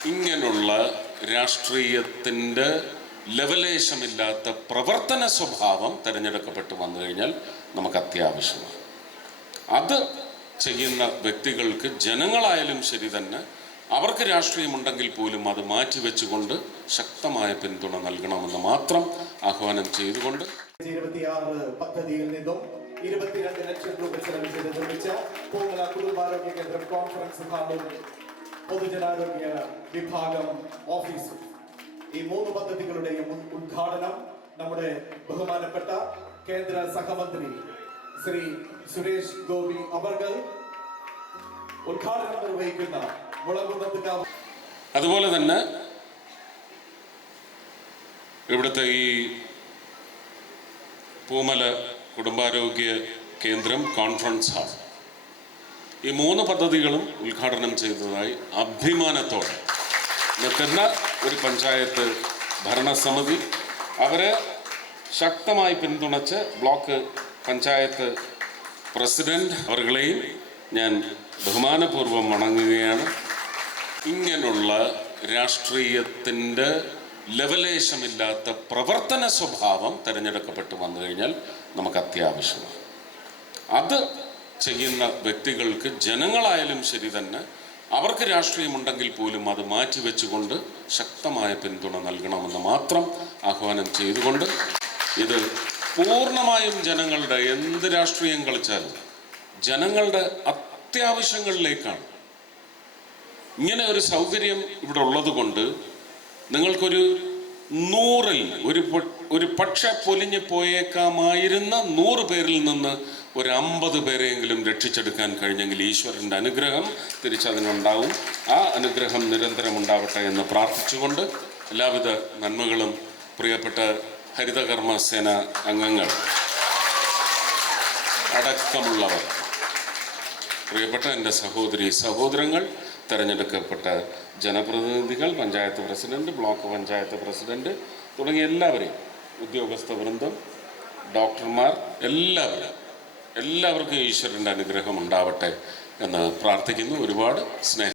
ഇങ്ങനെയുള്ള രാഷ്ട്രീയത്തിന്റെ ലെവലേശമില്ലാത്ത പ്രവർത്തന സ്വഭാവം തിരഞ്ഞെടുക്കപ്പെട്ട് വന്നു കഴിഞ്ഞാൽ നമുക്ക് അത്യാവശ്യമാണ്. അത് ചെയ്യുന്ന വ്യക്തികൾക്ക് ജനങ്ങളായാലും ശരി തന്നെ അവർക്ക് രാഷ്ട്രീയമുണ്ടെങ്കിൽ പോലും അത് മാറ്റിവെച്ചുകൊണ്ട് ശക്തമായ പിന്തുണ നൽകണമെന്ന് മാത്രം ആഹ്വാനം ചെയ്തുകൊണ്ട് പദ്ധതിയിൽ നിന്നും ഇരുപത്തിരണ്ട് ലക്ഷം രൂപ ചെലവിട്ട് നിർമ്മിച്ച കുടുംബാരോഗ്യ കേന്ദ്രം കോൺഫറൻസ് ഹാളും പൊതുജനാരോഗ്യ വിഭാഗം ഓഫീസ്. ഈ മൂന്ന് പദ്ധതികളുടെയും ഉദ്ഘാടനം നമ്മുടെ ബഹുമാനപ്പെട്ട കേന്ദ്ര സഹമന്ത്രി ശ്രീ സുരേഷ് ഗോപി അവർകൾ ഉദ്ഘാടനം നിർവഹിക്കുന്ന അതുപോലെ തന്നെ ഇവിടുത്തെ ഈ പൂമല കുടുംബാരോഗ്യ കേന്ദ്രം കോൺഫറൻസ് ഹാൾ ഈ മൂന്ന് പദ്ധതികളും ഉദ്ഘാടനം ചെയ്തതായി അഭിമാനത്തോടെ. നിൽക്കുന്ന ഒരു പഞ്ചായത്ത് ഭരണസമിതി അവരെ ശക്തമായി പിന്തുണച്ച് ബ്ലോക്ക് പഞ്ചായത്ത് പ്രസിഡന്റ് അവരുടെയും ഞാൻ ബഹുമാനപൂർവം വണങ്ങുകയാണ്. ഇങ്ങനെയുള്ള രാഷ്ട്രീയത്തിന്റെ ലവലേശമില്ലാത്ത പ്രവർത്തന സ്വഭാവം തിരഞ്ഞെടുക്കപ്പെട്ട് വന്നു കഴിഞ്ഞാൽ നമുക്ക് അത്യാവശ്യമാണ്. അത് ചെയ്യുന്ന വ്യക്തികൾക്ക് ജനങ്ങളായാലും ശരി തന്നെ അവർക്ക് രാഷ്ട്രീയമുണ്ടെങ്കിൽ പോലും അത് മാറ്റിവെച്ചുകൊണ്ട് ശക്തമായ പിന്തുണ നൽകണമെന്ന് മാത്രം ആഹ്വാനം ചെയ്തുകൊണ്ട് ഇത് പൂർണമായും ജനങ്ങളുടെ എന്ത് രാഷ്ട്രീയം കളിച്ചാലും ജനങ്ങളുടെ അത്യാവശ്യങ്ങളിലേക്കാണ്. ഇങ്ങനെ ഒരു സൗകര്യം ഇവിടെ ഉള്ളത് കൊണ്ട് നിങ്ങൾക്കൊരു നൂറിൽ ഒരു ഒരു പക്ഷെ പൊലിഞ്ഞു പോയേക്കാമായിരുന്ന നൂറ് പേരിൽ നിന്ന് ഒരു അമ്പത് പേരെയെങ്കിലും രക്ഷിച്ചെടുക്കാൻ കഴിഞ്ഞെങ്കിൽ ഈശ്വരന്റെ അനുഗ്രഹം തിരിച്ചതിനുണ്ടാവും. ആ അനുഗ്രഹം നിരന്തരം ഉണ്ടാവട്ടെ എന്ന് പ്രാർത്ഥിച്ചുകൊണ്ട് എല്ലാവിധ നന്മകളും പ്രിയപ്പെട്ട ഹരിതകർമ്മ സേന അംഗങ്ങൾ അടക്കമുള്ളവർ പ്രിയപ്പെട്ട എന്റെ സഹോദരി സഹോദരങ്ങൾ തിരഞ്ഞെടുക്കപ്പെട്ട ജനപ്രതിനിധികൾ panchayat president block panchayat president തുടങ്ങിയ എല്ലാവരെയും ഉദ്യോഗസ്ഥ വൃന്ദം ഡോക്ടർമാർ എല്ലാവരും എല്ലാവർക്കും ഈശ്വരന്റെ അനുഗ്രഹം ഉണ്ടാവട്ടെ എന്ന് പ്രാർത്ഥിക്കുന്നു. ഒരുപാട് സ്നേഹം.